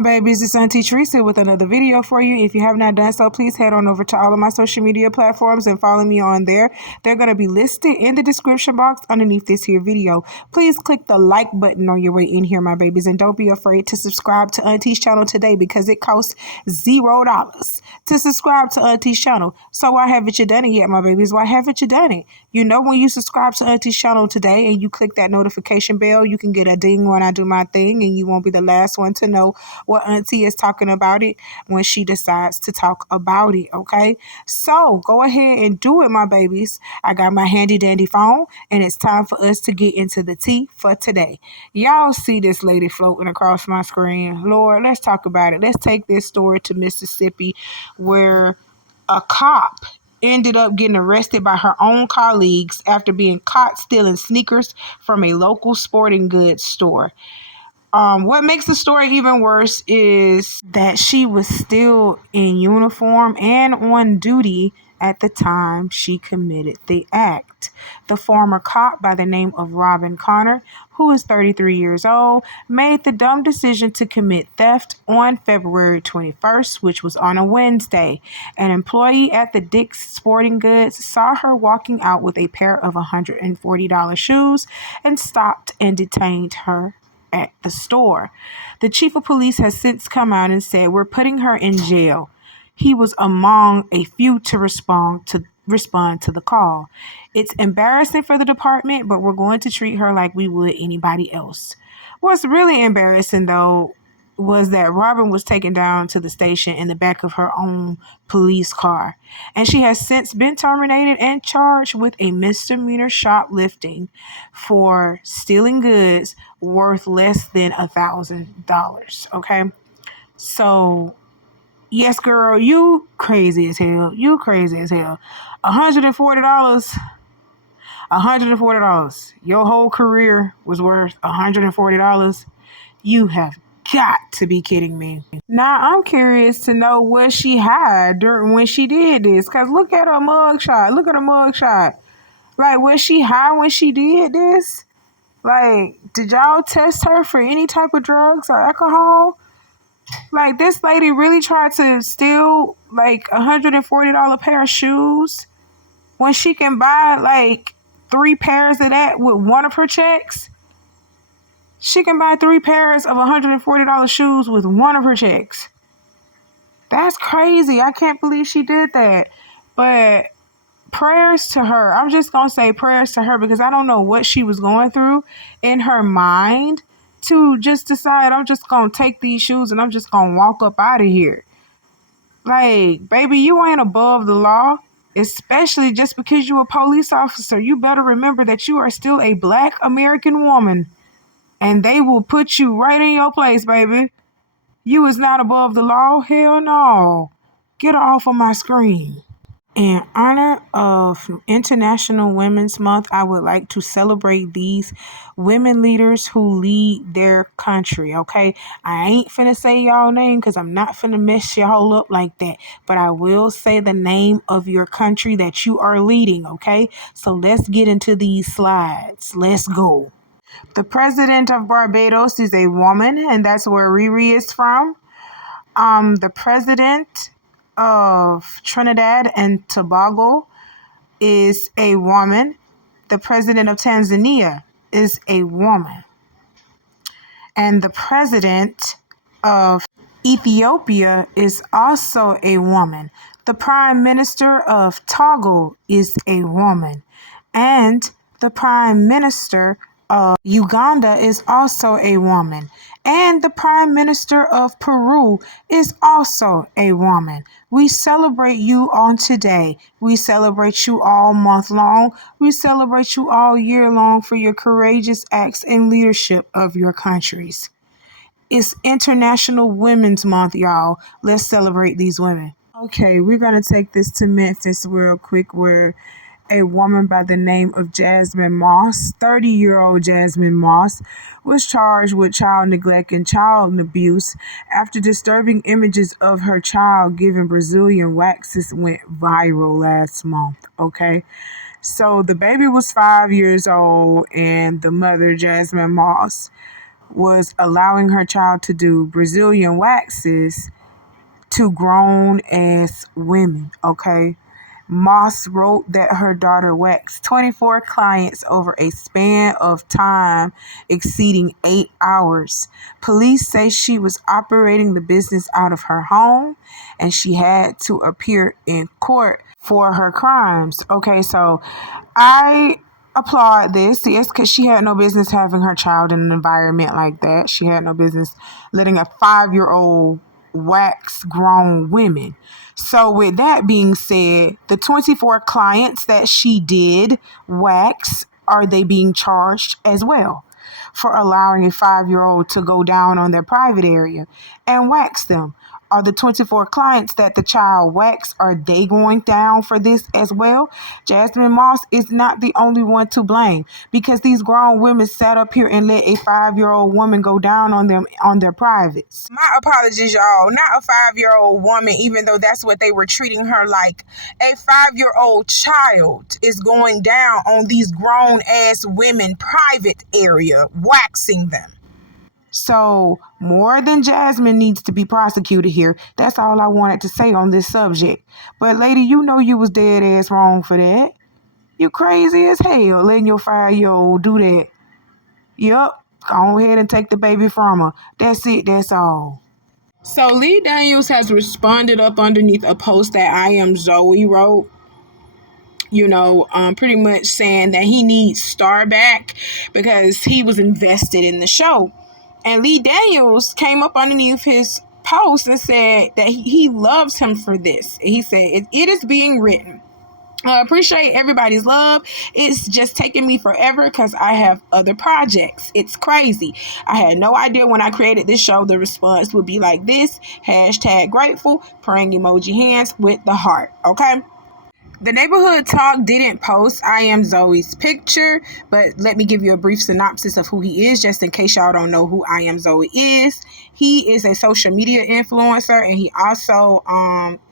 my babies? It's Auntie Trice with another video for you. If you have not done so, please head on over to all of my social media platforms and follow me on there. They're going to be listed in the description box underneath this here video. Please click the like button on your way in here, my babies, and don't be afraid to subscribe to Auntie's channel today because it costs $0 to subscribe to Auntie's channel. So why haven't you done it yet, my babies? Why haven't you done it? You know, when you subscribe to Auntie's channel today and you click that notification bell, you can get a ding when I do my thing, and you won't be the last one to know what Auntie is talking about it when she decides to talk about it, okay? So go ahead and do it, my babies. I got my handy dandy phone, and it's time for us to get into the tea for today. Y'all see this lady floating across my screen. Lord, let's talk about it. Let's take this story to Mississippi, where a cop ended up getting arrested by her own colleagues after being caught stealing sneakers from a local sporting goods store. What makes the story even worse is that she was still in uniform and on duty at the time she committed the act. The former cop by the name of Robin Connor, who is 33 years old, made the dumb decision to commit theft on February 21st, which was on a Wednesday. An employee at the Dick's Sporting Goods saw her walking out with a pair of $140 shoes and stopped and detained her at the store. The chief of police has since come out and said, "We're putting her in jail." He was among a few to respond to the call. It's embarrassing for the department, but we're going to treat her like we would anybody else. What's really embarrassing, though, was that Robin was taken down to the station in the back of her own police car, and she has since been terminated and charged with a misdemeanor shoplifting for stealing goods worth less than $1,000. Okay, so yes, girl, you crazy as hell. You crazy as hell. $140. $140. Your whole career was worth $140. You have got to be kidding me. Now, I'm curious to know what she had during when she did this. Because look at her mugshot. Look at her mugshot. Like, was she high when she did this? Like, did y'all test her for any type of drugs or alcohol? Like, this lady really tried to steal, like, $140 pair of shoes when she can buy, like, 3 pairs of that with one of her checks? She can buy 3 pairs of $140 shoes with one of her checks. That's crazy. I can't believe she did that. But prayers to her. I'm just going to say prayers to her because I don't know what she was going through in her mind to just decide, I'm just going to take these shoes and I'm just going to walk up out of here. Like, baby, you ain't above the law, especially just because you're a police officer. You better remember that you are still a Black American woman. And they will put you right in your place, baby. You is not above the law. Hell no. Get off of my screen. In honor of International Women's Month, I would like to celebrate these women leaders who lead their country, okay? I ain't finna say y'all name because I'm not finna mess y'all up like that. But I will say the name of your country that you are leading, okay? So let's get into these slides. Let's go. The president of Barbados is a woman, and that's where Riri is from. The president of Trinidad and Tobago is a woman. The president of Tanzania is a woman. And the president of Ethiopia is also a woman. The prime minister of Togo is a woman. And the prime minister of Uganda is also a woman. And the prime minister of Peru is also a woman. We celebrate you on today. We celebrate you all month long. We celebrate you all year long for your courageous acts and leadership of your countries. It's International Women's Month, y'all. Let's celebrate these women. Okay, we're going to take this to Memphis real quick, where a woman by the name of Jasmine Moss, 30-year-old Jasmine Moss, was charged with child neglect and child abuse after disturbing images of her child giving Brazilian waxes went viral last month, okay? So the baby was 5 years old, and the mother, Jasmine Moss, was allowing her child to do Brazilian waxes to grown ass women, okay? Moss wrote that her daughter waxed 24 clients over a span of time exceeding 8 hours. Police say she was operating the business out of her home and she had to appear in court for her crimes. Okay, so I applaud this, yes, because she had no business having her child in an environment like that. She had no business letting a 5-year-old wax grown women. So, with that being said, the 24 clients that she did wax, are they being charged as well for allowing a 5-year-old to go down on their private area and wax them? Are the 24 clients that the child waxed, are they going down for this as well? Jasmine Moss is not the only one to blame, because these grown women sat up here and let a 5-year-old woman go down on them on their privates. My apologies, y'all. Not a 5-year-old woman, even though that's what they were treating her like. A 5-year-old child is going down on these grown ass women private area, waxing them. So, more than Jasmine needs to be prosecuted here. That's all I wanted to say on this subject. But, lady, you know you was dead ass wrong for that. You crazy as hell letting your 5-year-old do that. Yup, go ahead and take the baby from her. That's it, that's all. So, Lee Daniels has responded up underneath a post that I Am Zoe wrote. Pretty much saying that he needs Star back because he was invested in the show. And Lee Daniels came up underneath his post and said that he loves him for this. He said, it is being written. I appreciate everybody's love. It's just taking me forever because I have other projects. It's crazy. I had no idea when I created this show the response would be like this. #grateful, praying emoji hands with the heart. Okay? The Neighborhood Talk didn't post I Am Zoe's picture, but let me give you a brief synopsis of who he is, just in case y'all don't know who I Am Zoe is. He is a social media influencer, and he also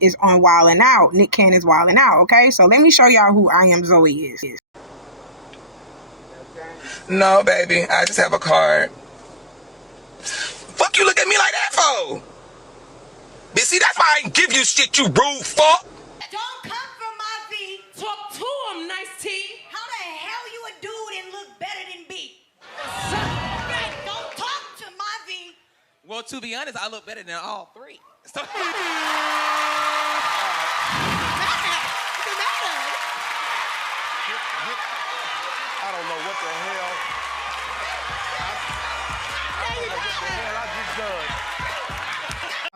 is on Wildin' Out. Nick Cannon's Wildin' Out, okay? So let me show y'all who I Am Zoe is. No, baby, I just have a card. Fuck you look at me like that for? Bitch, see, that's why I ain't give you shit, you rude fuck. Don't come from my V. Talk to him, nice T. How the hell you a dude and look better than B? Right, don't talk to my V. Well, to be honest, I look better than all three. So I don't know what the hell. I don't know what the hell I just done.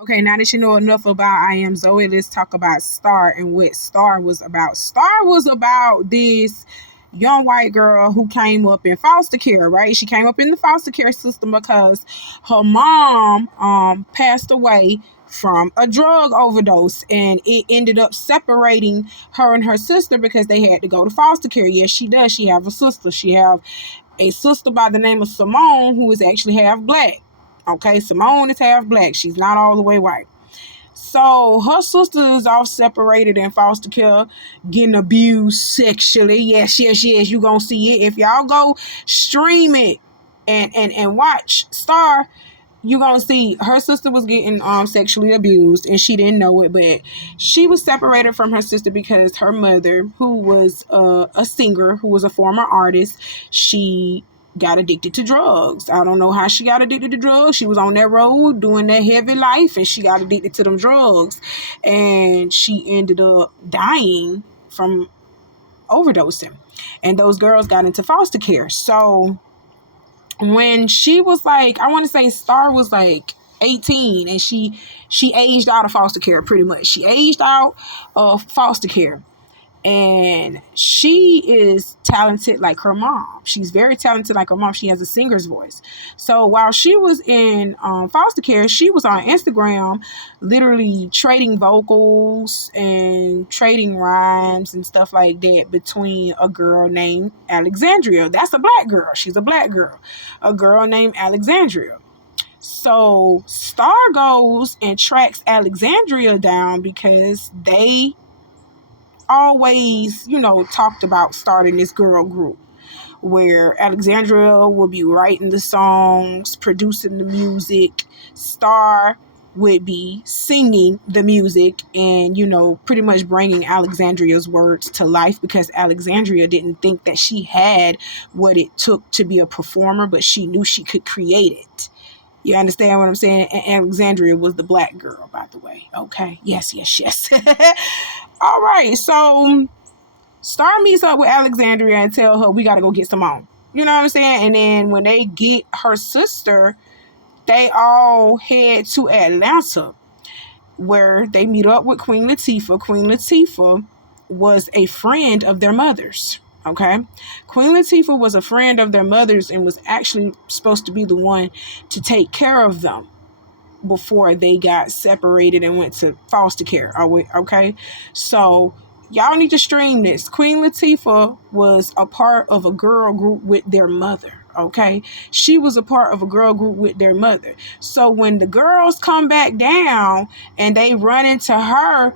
Okay, now that you know enough about I Am Zoe, let's talk about Star and what Star was about. Star was about this young white girl who came up in foster care, right? She came up in the foster care system because her mom passed away from a drug overdose, and it ended up separating her and her sister because they had to go to foster care. Yes, she does. She have a sister. She have a sister by the name of Simone, who is actually half black. Okay, Simone is half black. She's not all the way white. So her sister is all separated in foster care, getting abused sexually. Yes. You gonna see it. If y'all go stream it and watch Star, you gonna see her sister was getting sexually abused and she didn't know it, but she was separated from her sister because her mother, who was a singer, who was a former artist, she got addicted to drugs. I don't know how she got addicted to drugs. She was on that road doing that heavy life and she got addicted to them drugs, and she ended up dying from overdosing, and those girls got into foster care. So when she was like, I want to say Star was like 18, and she aged out of foster care. Pretty much she aged out of foster care, and she is talented like her mom. She's very talented like her mom. She has a singer's voice. So while she was in foster care, she was on Instagram literally trading vocals and trading rhymes and stuff like that between a girl named Alexandria. That's a black girl. She's a black girl. A girl named Alexandria. So Star goes and tracks Alexandria down because they always, talked about starting this girl group. where Alexandria would be writing the songs, producing the music, Star would be singing the music, and pretty much bringing Alexandria's words to life, because Alexandria didn't think that she had what it took to be a performer, but she knew she could create it. You understand what I'm saying? And Alexandria was the black girl, by the way. Okay. Yes. All right. So Star meets up with Alexandria and tell her, we got to go get Simone. You know what I'm saying? And then when they get her sister, they all head to Atlanta, where they meet up with Queen Latifah. Queen Latifah was a friend of their mother's. Okay, Queen Latifah was a friend of their mother's and was actually supposed to be the one to take care of them before they got separated and went to foster care. Okay, so y'all need to stream this. Queen Latifah was a part of a girl group with their mother. Okay, she was a part of a girl group with their mother. So when the girls come back down and they run into her,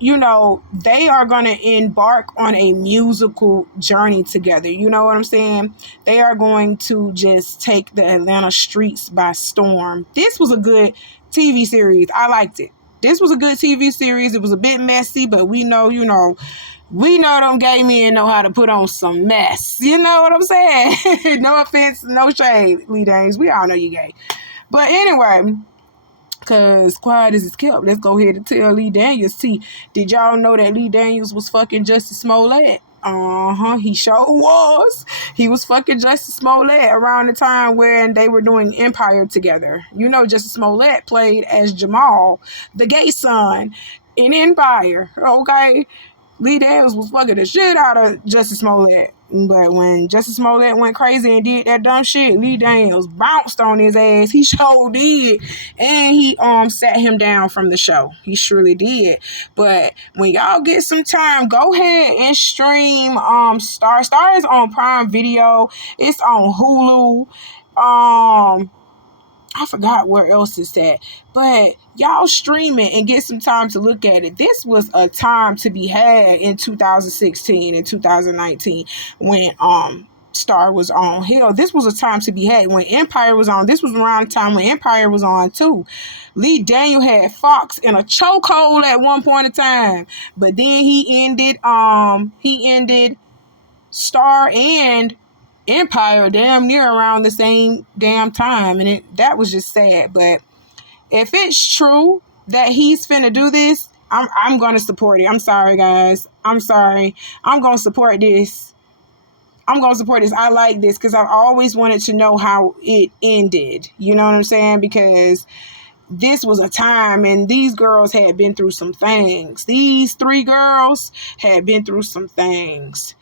they are going to embark on a musical journey together. You know what I'm saying? They are going to just take the Atlanta streets by storm. This was a good TV series. I liked it. This was a good TV series. It was a bit messy, but we know them gay men know how to put on some mess. You know what I'm saying? No offense, no shade, Lee Danes. We all know you gay. But anyway, because quiet as it's kept, let's go ahead and tell Lee Daniels. See, did y'all know that Lee Daniels was fucking Justice Smollett? He sure was. He was fucking Justice Smollett around the time when they were doing Empire together. Justice Smollett played as Jamal, the gay son, in Empire. Okay? Lee Daniels was fucking the shit out of Justice Smollett. But when Justice Smollett went crazy and did that dumb shit, Lee Daniels bounced on his ass. He sure did. And he sat him down from the show. He surely did. But when y'all get some time, go ahead and stream Star. Star is on Prime Video. It's on Hulu. I forgot where else it's at, but y'all stream it and get some time to look at it. This was a time to be had in 2016 and 2019 when Star was on. Hell, this was a time to be had when Empire was on. This was around the time when Empire was on too. Lee Daniel had Fox in a chokehold at one point in time, but then he ended Star and Empire damn near around the same damn time, and that was just sad. But if it's true that he's finna do this, I'm gonna support it. I'm sorry, guys. I'm sorry. I'm gonna support this. I like this because I've always wanted to know how it ended. You know what I'm saying? Because this was a time, and these girls had been through some things. These 3 girls had been through some things.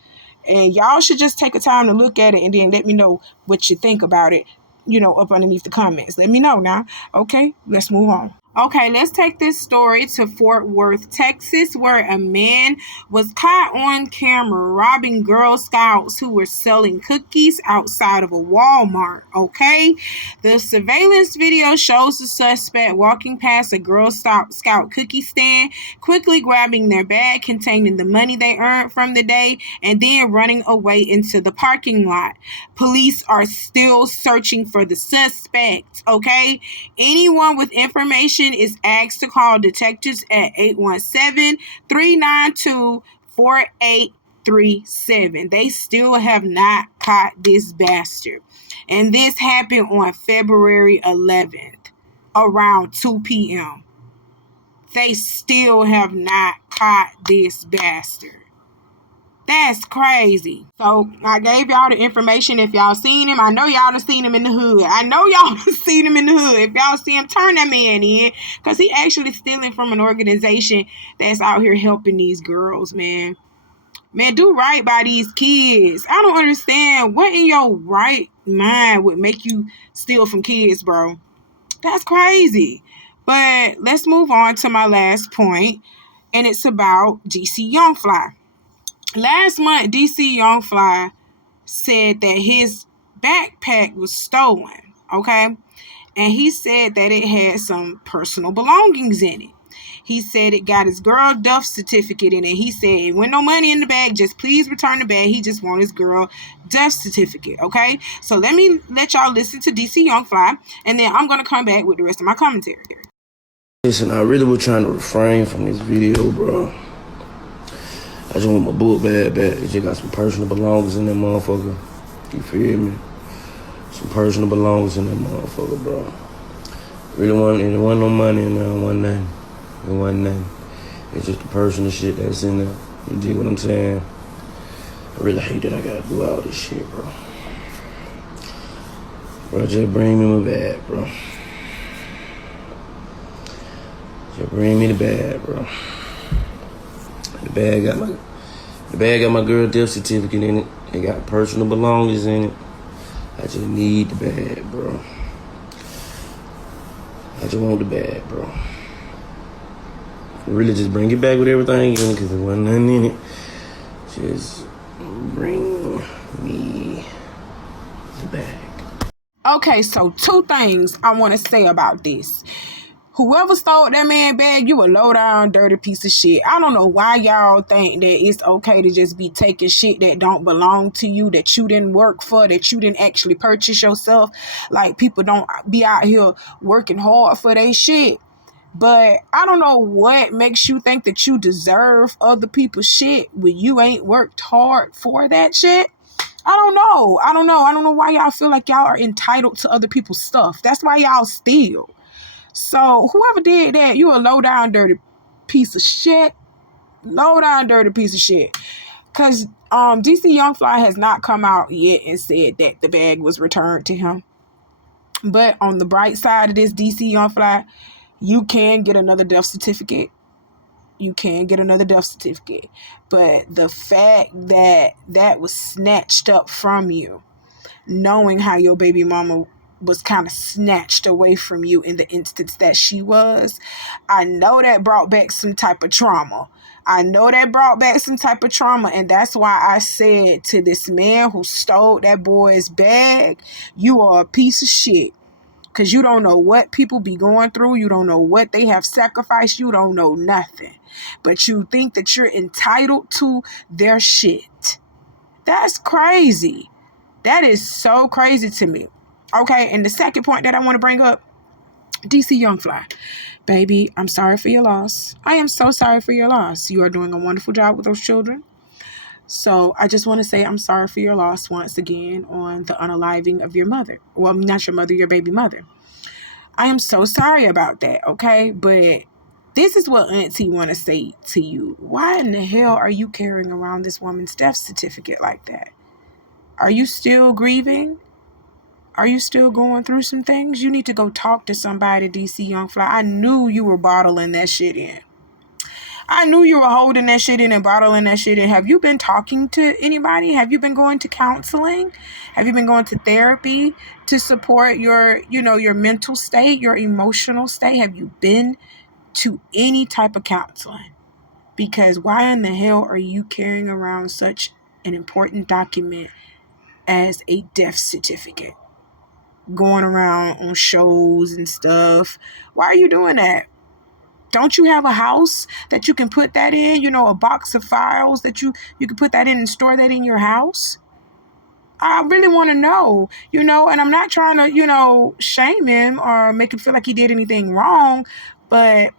And y'all should just take a time to look at it and then let me know what you think about it, up underneath the comments. Let me know now. Okay, let's move on. Okay, let's take this story to Fort Worth, Texas, where a man was caught on camera robbing Girl Scouts who were selling cookies outside of a Walmart, okay? The surveillance video shows the suspect walking past a Girl Scout cookie stand, quickly grabbing their bag containing the money they earned from the day, and then running away into the parking lot. Police are still searching for the suspect, okay? Anyone with information is asked to call detectives at 817-392-4837. They still have not caught this bastard. And this happened on February 11th, around 2 p.m. They still have not caught this bastard. That's crazy. So I gave y'all the information. If y'all seen him, I know y'all done seen him in the hood. If y'all see him, turn that man in, because he actually stealing from an organization that's out here helping these girls, man. Man, do right by these kids. I don't understand what in your right mind would make you steal from kids, bro. That's crazy. But let's move on to my last point, and it's about DC Youngfly. Last month, DC Youngfly said that his backpack was stolen, okay? And he said that it had some personal belongings in it. He said it got his girl death certificate in it. He said, "When no money in the bag, just please return the bag." He just want his girl death certificate, okay? So let y'all listen to DC Young Fly, and then I'm going to come back with the rest of my commentary. Listen, I really was trying to refrain from this video, bro. I just want my book bad. It just got some personal belongings in that motherfucker. You feel me? Some personal belongings in that motherfucker, bro. Really it wasn't no money in there, it wasn't nothing. It wasn't nothing. It's just the personal shit that's in there. You dig what I'm saying? I really hate that I gotta do all this shit, bro. Bro, just bring me my bag, bro. Just bring me the bag, bro. The bag got my girl death certificate in it. It got personal belongings in it. I just need the bag, bro. I just want the bag, bro. Really just bring it back with everything in it, because there wasn't nothing in it. Just bring me the bag. Okay, so 2 things I want to say about this. Whoever stole that man bag, you a low down, dirty piece of shit. I don't know why y'all think that it's okay to just be taking shit that don't belong to you, that you didn't work for, that you didn't actually purchase yourself. Like, people don't be out here working hard for their shit. But I don't know what makes you think that you deserve other people's shit when you ain't worked hard for that shit. I don't know why y'all feel like y'all are entitled to other people's stuff. That's why y'all steal. So whoever did that, you a low down dirty piece of shit. Low down dirty piece of shit. Cause DC Young Fly has not come out yet and said that the bag was returned to him. But on the bright side of this, DC Young Fly, you can get another death certificate. But the fact that that was snatched up from you, knowing how your baby mama was kind of snatched away from you in the instance that she was, I know that brought back some type of trauma. And that's why I said to this man who stole that boy's bag, you are a piece of shit. Because you don't know what people be going through. You don't know what they have sacrificed. You don't know nothing. But you think that you're entitled to their shit. That's crazy. That is so crazy to me. Okay, and the second point that I want to bring up, DC Young Fly. Baby, I'm sorry for your loss. I am so sorry for your loss. You are doing a wonderful job with those children. So I just want to say I'm sorry for your loss once again on the unaliving of your mother. Well, not your mother, your baby mother. I am so sorry about that, okay? But this is what Auntie want to say to you. Why in the hell are you carrying around this woman's death certificate like that? Are you still grieving? Are you still going through some things? You need to go talk to somebody, DC Young Fly. I knew you were bottling that shit in. I knew you were holding that shit in and bottling that shit in. Have you been talking to anybody? Have you been going to counseling? Have you been going to therapy to support your mental state, your emotional state? Have you been to any type of counseling? Because why in the hell are you carrying around such an important document as a death certificate? Going around on shows and stuff. Why are you doing that? Don't you have a house that you can put that in? A box of files that you can put that in and store that in your house? I really want to know, and I'm not trying to, shame him or make him feel like he did anything wrong. But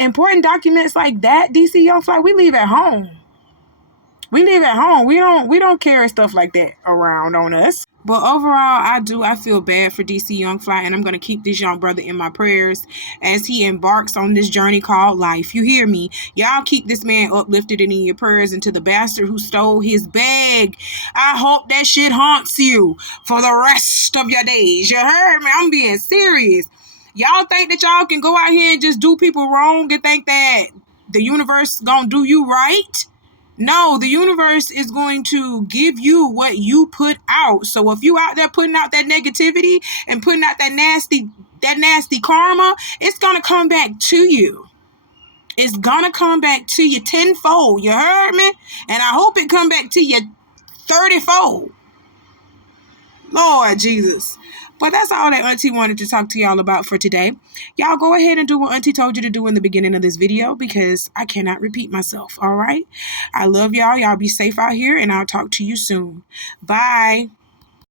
important documents like that, DC Young Fly, we leave at home. We don't carry stuff like that around on us. But overall, I feel bad for DC Young Fly, and I'm going to keep this young brother in my prayers as he embarks on this journey called life. You hear me? Y'all keep this man uplifted and in your prayers, and to the bastard who stole his bag, I hope that shit haunts you for the rest of your days. You heard me? I'm being serious. Y'all think that y'all can go out here and just do people wrong and think that the universe gonna do you right? No, the universe is going to give you what you put out. So if you out there putting out that negativity and putting out that nasty karma, it's going to come back to you. It's going to come back to you tenfold. You heard me? And I hope it come back to you 30-fold. Lord Jesus. But that's all that Auntie wanted to talk to y'all about for today. Y'all go ahead and do what Auntie told you to do in the beginning of this video because I cannot repeat myself, all right? I love y'all. Y'all be safe out here, and I'll talk to you soon. Bye.